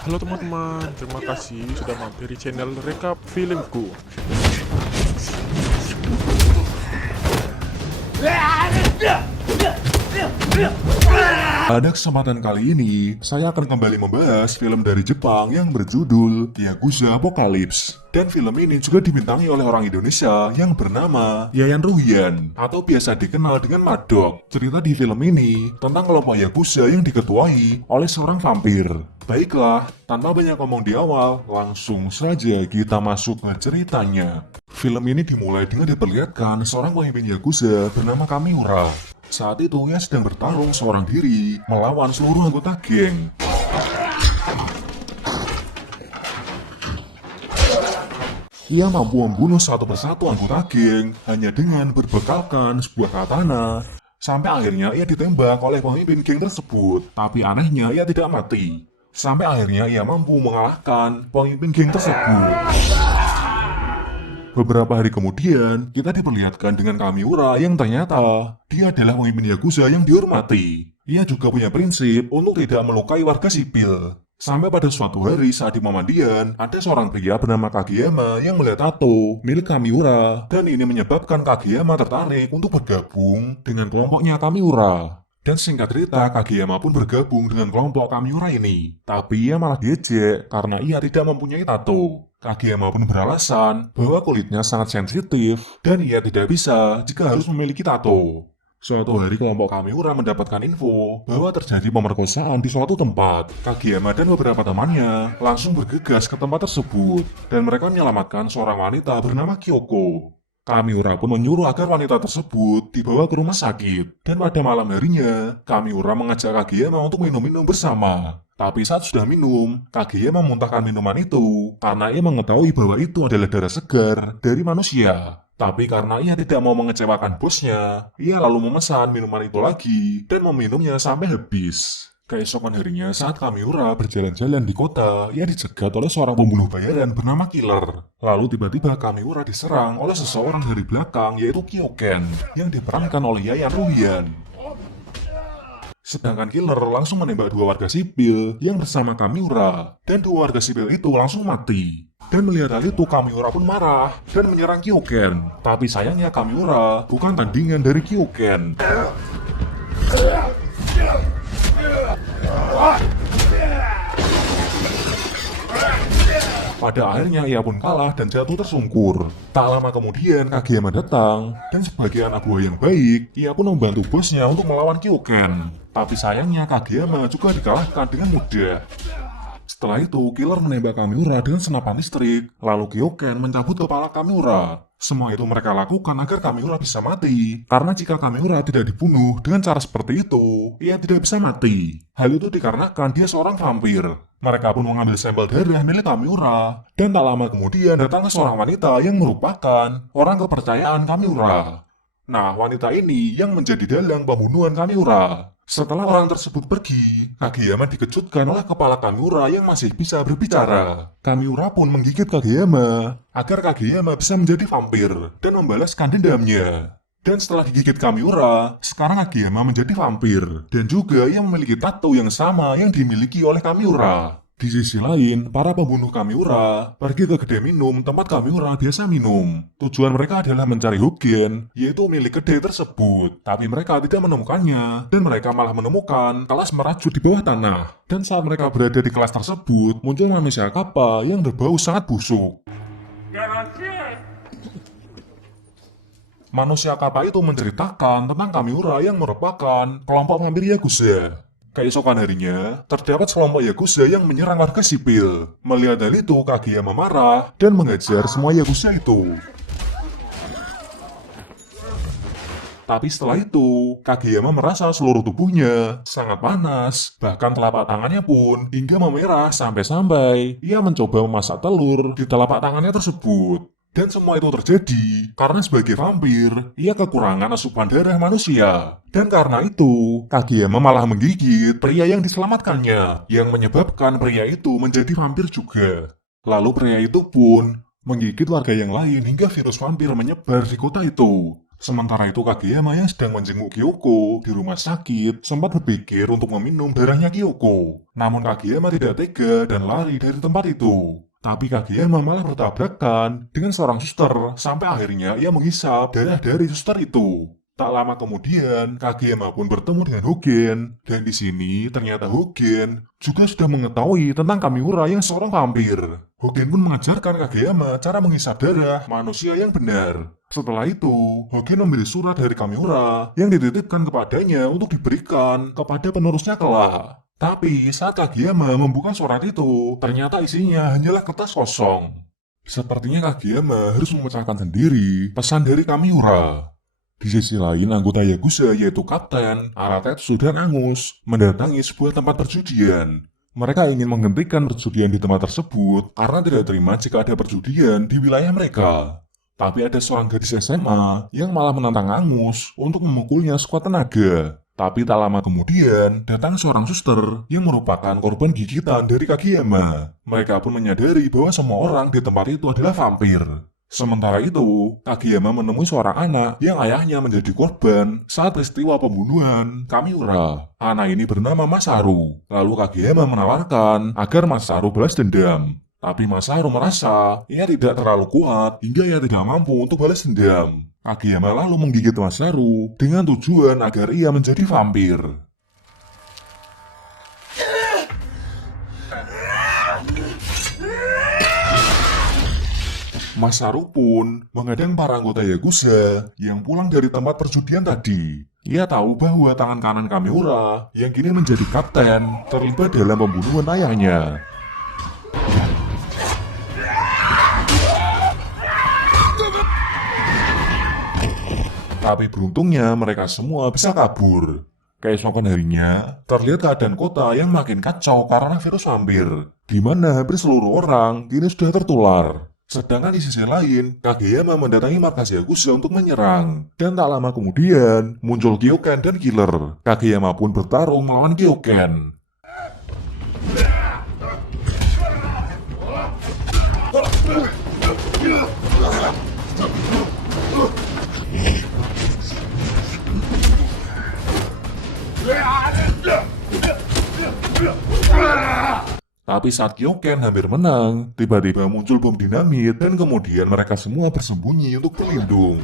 Halo teman-teman, terima kasih sudah mampir di channel Rekap Filmku. Pada kesempatan kali ini, saya akan kembali membahas film dari Jepang yang berjudul Yakuza Apocalypse. Dan film ini juga dibintangi oleh orang Indonesia yang bernama Yayan Ruhian atau biasa dikenal dengan Madok. Cerita di film ini tentang kelompok Yakuza yang diketuai oleh seorang vampir. Baiklah, tanpa banyak ngomong di awal, langsung saja kita masuk ke ceritanya. Film ini dimulai dengan diperlihatkan seorang pemimpin Yakuza bernama Kamiura. Saat itu ia sedang bertarung seorang diri melawan seluruh anggota geng. Ia mampu membunuh satu persatu anggota geng hanya dengan berbekalkan sebuah katana. Sampai akhirnya ia ditembak oleh pemimpin geng tersebut. Tapi anehnya ia tidak mati. Sampai akhirnya ia mampu mengalahkan pemimpin geng tersebut. Beberapa hari kemudian, kita diperlihatkan dengan Kamiura yang ternyata dia adalah pemimpin Yakuza yang dihormati. Ia juga punya prinsip untuk tidak melukai warga sipil. Sampai pada suatu hari saat di pemandian, ada seorang pria bernama Kageyama yang melihat tato milik Kamiura. Dan ini menyebabkan Kageyama tertarik untuk bergabung dengan kelompoknya Kamiura. Dan singkat cerita, Kageyama pun bergabung dengan kelompok Kamiura ini. Tapi ia malah diejek karena ia tidak mempunyai tato. Kageyama pun beralasan bahwa kulitnya sangat sensitif dan ia tidak bisa jika harus memiliki tato. Suatu hari kelompok Kamiura mendapatkan info bahwa terjadi pemerkosaan di suatu tempat. Kageyama dan beberapa temannya langsung bergegas ke tempat tersebut dan mereka menyelamatkan seorang wanita bernama Kyoko. Kamiura pun menyuruh agar wanita tersebut dibawa ke rumah sakit. Dan pada malam harinya, Kamiura mengajak Kageyama untuk minum-minum bersama. Tapi saat sudah minum, Kageyama memuntahkan minuman itu karena ia mengetahui bahwa itu adalah darah segar dari manusia. Tapi karena ia tidak mau mengecewakan bosnya, ia lalu memesan minuman itu lagi dan meminumnya sampai habis. Keesokan harinya saat Kamiura berjalan-jalan di kota, ia dicegat oleh seorang pembunuh bayaran bernama Killer. Lalu tiba-tiba Kamiura diserang oleh seseorang dari belakang yaitu Kyoken yang diperankan oleh Yayan Ruhian. Sedangkan Killer langsung menembak dua warga sipil yang bersama Kamiura, dan dua warga sipil itu langsung mati. Dan melihat hal itu, Kamiura pun marah dan menyerang Kyoken. Tapi sayangnya Kamiura bukan tandingan dari Kyoken. Pada akhirnya ia pun kalah dan jatuh tersungkur. Tak lama kemudian Kageyama datang, dan sebagai anak buah yang baik, ia pun membantu bosnya untuk melawan Kyoken. Tapi sayangnya Kageyama juga dikalahkan dengan mudah. Setelah itu, Killer menembak Kamiura dengan senapan listrik, lalu Kyoken mencabut kepala Kamiura. Semua itu mereka lakukan agar Kamiura bisa mati, karena jika Kamiura tidak dibunuh dengan cara seperti itu, ia tidak bisa mati. Hal itu dikarenakan dia seorang vampir. Mereka pun mengambil sampel darah milik Kamiura, dan tak lama kemudian datang seorang wanita yang merupakan orang kepercayaan Kamiura. Nah, wanita ini yang menjadi dalang pembunuhan Kamiura. Setelah orang tersebut pergi, Kageyama dikejutkan oleh kepala Kamiura yang masih bisa berbicara. Kamiura pun menggigit Kageyama agar Kageyama bisa menjadi vampir dan membalaskan dendamnya. Dan setelah digigit Kamiura, sekarang Kageyama menjadi vampir dan juga ia memiliki tato yang sama yang dimiliki oleh Kamiura. Di sisi lain, para pembunuh Kamiura pergi ke kedai minum tempat Kamiura biasa minum. Tujuan mereka adalah mencari Hogen, yaitu milik kedai tersebut. Tapi mereka tidak menemukannya, dan mereka malah menemukan kelas merajut di bawah tanah. Dan saat mereka berada di kelas tersebut, muncul manusia kappa yang berbau sangat busuk. Manusia kappa itu menceritakan tentang Kamiura yang merupakan kelompok vampir Yakuza. Keesokan harinya, terdapat sekelompok Yakuza yang menyerang warga sipil. Melihat hal itu, Kageyama marah dan mengejar semua Yakuza itu. Tapi setelah itu, Kageyama merasa seluruh tubuhnya sangat panas. Bahkan telapak tangannya pun hingga memerah sampai-sampai ia mencoba memasak telur di telapak tangannya tersebut. Dan semua itu terjadi karena sebagai vampir, ia kekurangan asupan darah manusia. Dan karena itu, Kageyama malah menggigit pria yang diselamatkannya, yang menyebabkan pria itu menjadi vampir juga. Lalu pria itu pun menggigit warga yang lain hingga virus vampir menyebar di kota itu. Sementara itu Kageyama yang sedang menjenguk Kyoko di rumah sakit sempat berpikir untuk meminum darahnya Kyoko. Namun Kageyama tidak tega dan lari dari tempat itu. Tapi Kageyama malah bertabrakan dengan seorang suster sampai akhirnya ia menghisap darah dari suster itu. Tak lama kemudian, Kageyama pun bertemu dengan Hogen. Dan di sini ternyata Hogen juga sudah mengetahui tentang Kamiura yang seorang vampir. Hogen pun mengajarkan Kageyama cara menghisap darah manusia yang benar. Setelah itu, Hogen membeli surat dari Kamiura yang dititipkan kepadanya untuk diberikan kepada penerusnya kelak. Tapi saat Kageyama membuka surat itu, ternyata isinya hanyalah kertas kosong. Sepertinya Kageyama harus memecahkan sendiri pesan dari Kamiura. Di sisi lain, anggota Yakuza yaitu Kapten, Aratetsu, dan Angus mendatangi sebuah tempat perjudian. Mereka ingin menghentikan perjudian di tempat tersebut karena tidak terima jika ada perjudian di wilayah mereka. Tapi ada seorang gadis SMA yang malah menantang Angus untuk memukulnya sekuat tenaga. Tapi tak lama kemudian, datang seorang suster yang merupakan korban gigitan dari Kageyama. Mereka pun menyadari bahwa semua orang di tempat itu adalah vampir. Sementara itu, Kageyama menemui seorang anak yang ayahnya menjadi korban saat peristiwa pembunuhan Kamiura. Anak ini bernama Masaru. Lalu Kageyama menawarkan agar Masaru balas dendam. Tapi Masaru merasa ia tidak terlalu kuat hingga ia tidak mampu untuk balas dendam. Kageyama lalu menggigit Masaru dengan tujuan agar ia menjadi vampir. Masaru pun menghadang para anggota Yakuza yang pulang dari tempat perjudian tadi. Ia tahu bahwa tangan kanan Kamiura yang kini menjadi kapten terlibat dalam pembunuhan ayahnya. Tapi beruntungnya mereka semua bisa kabur. Keesokan harinya, terlihat keadaan kota yang makin kacau karena virus vampir, di mana hampir seluruh orang kini sudah tertular. Sedangkan di sisi lain, Kageyama mendatangi markas Yakuza untuk menyerang. Dan tak lama kemudian, muncul Kyoken dan Killer. Kageyama pun bertarung melawan Kyoken. Tapi saat Kyoken hampir menang, tiba-tiba muncul bom dinamit dan kemudian mereka semua bersembunyi untuk berlindung.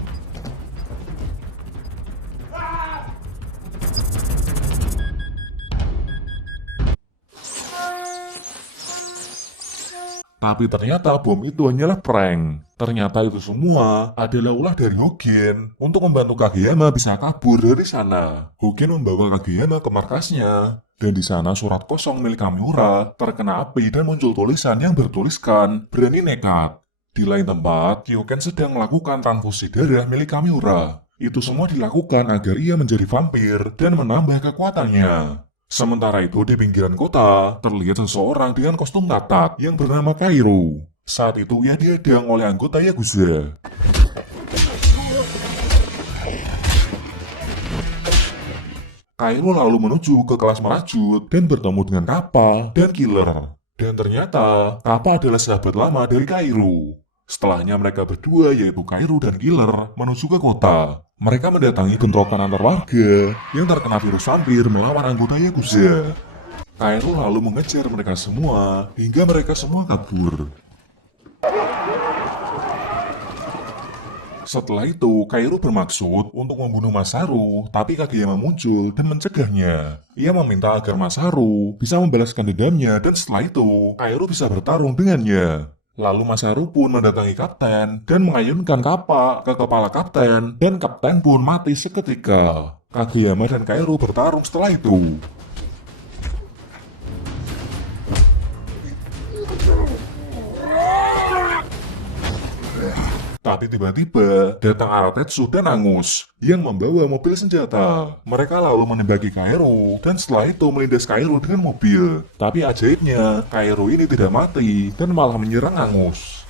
Tapi ternyata bom itu hanyalah prank. Ternyata itu semua adalah ulah dari Hogen untuk membantu Kageyama bisa kabur dari sana. Hogen membawa Kageyama ke markasnya. Dan di sana surat kosong milik Kamiura terkena api dan muncul tulisan yang bertuliskan berani nekat. Di lain tempat, Kyoken sedang melakukan transfusi darah milik Kamiura. Itu semua dilakukan agar ia menjadi vampir dan menambah kekuatannya. Sementara itu di pinggiran kota, terlihat seseorang dengan kostum tatak yang bernama Kairo. Saat itu ia dihadang oleh anggota Yakuza. Kairo lalu menuju ke kelas merajut dan bertemu dengan Kappa dan Killer. Dan ternyata Kappa adalah sahabat lama dari Kairo. Setelahnya mereka berdua yaitu Kairo dan Killer menuju ke kota. Mereka mendatangi bentrokan antar warga yang terkena virus vampir melawan anggota Yakuza. Kairo lalu mengejar mereka semua hingga mereka semua kabur. Setelah itu, Kairo bermaksud untuk membunuh Masaru, tapi Kageyama muncul dan mencegahnya. Ia meminta agar Masaru bisa membalaskan dendamnya dan setelah itu, Kairo bisa bertarung dengannya. Lalu Masaru pun mendatangi Kapten dan mengayunkan Kappa ke kepala Kapten dan Kapten pun mati seketika. Kageyama dan Kairo bertarung setelah itu. Tapi tiba-tiba datang Aratetsu dan Angus yang membawa mobil senjata. Mereka lalu menembaki Kairo dan setelah itu melindas Kairo dengan mobil. Tapi ajaibnya, Kairo ini tidak mati dan malah menyerang Angus.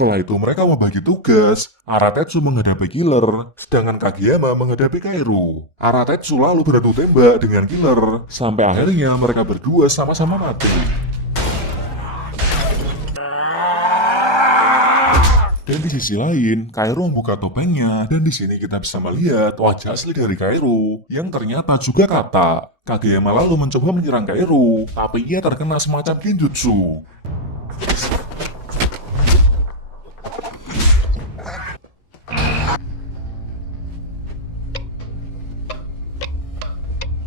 Setelah itu mereka membagi tugas. Aratetsu menghadapi killer, sedangkan Kageyama menghadapi Kairo. Aratetsu lalu beradu tembak dengan killer, sampai akhirnya mereka berdua sama-sama mati. Dan di sisi lain, Kairo membuka topengnya, dan di sini kita bisa melihat wajah asli dari Kairo, yang ternyata juga Kata. Kageyama lalu mencoba menyerang Kairo, tapi ia terkena semacam genjutsu.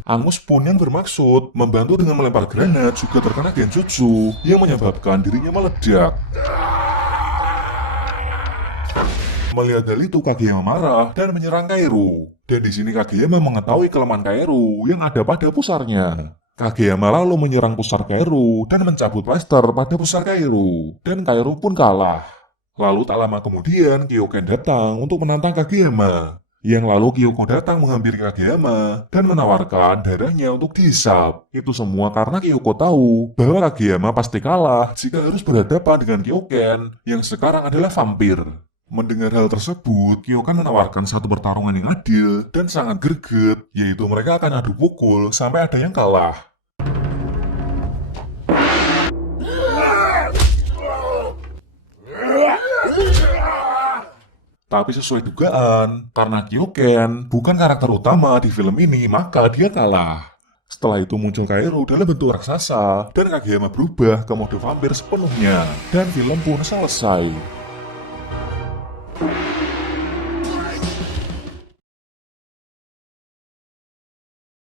Angus pun yang bermaksud membantu dengan melempar granat juga terkena genjutsu yang menyebabkan dirinya meledak. Melihat hal itu, Kageyama marah dan menyerang Kairo. Dan di sini Kageyama mengetahui kelemahan Kairo yang ada pada pusarnya. Kageyama lalu menyerang pusar Kairo dan mencabut plaster pada pusar Kairo. Dan Kairo pun kalah. Lalu tak lama kemudian Kyoken datang untuk menantang Kageyama. Yang lalu Kyoko datang menghampiri Kageyama dan menawarkan darahnya untuk dihisap. Itu semua karena Kyoko tahu bahwa Kageyama pasti kalah jika harus berhadapan dengan Kyoken yang sekarang adalah vampir. Mendengar hal tersebut, Kyoken menawarkan satu pertarungan yang adil dan sangat greget, yaitu mereka akan adu pukul sampai ada yang kalah. Tapi sesuai dugaan, karena Kyoken bukan karakter utama di film ini, maka dia kalah. Setelah itu muncul Kairo dalam bentuk raksasa, dan Kageyama berubah ke mode vampir sepenuhnya, dan film pun selesai.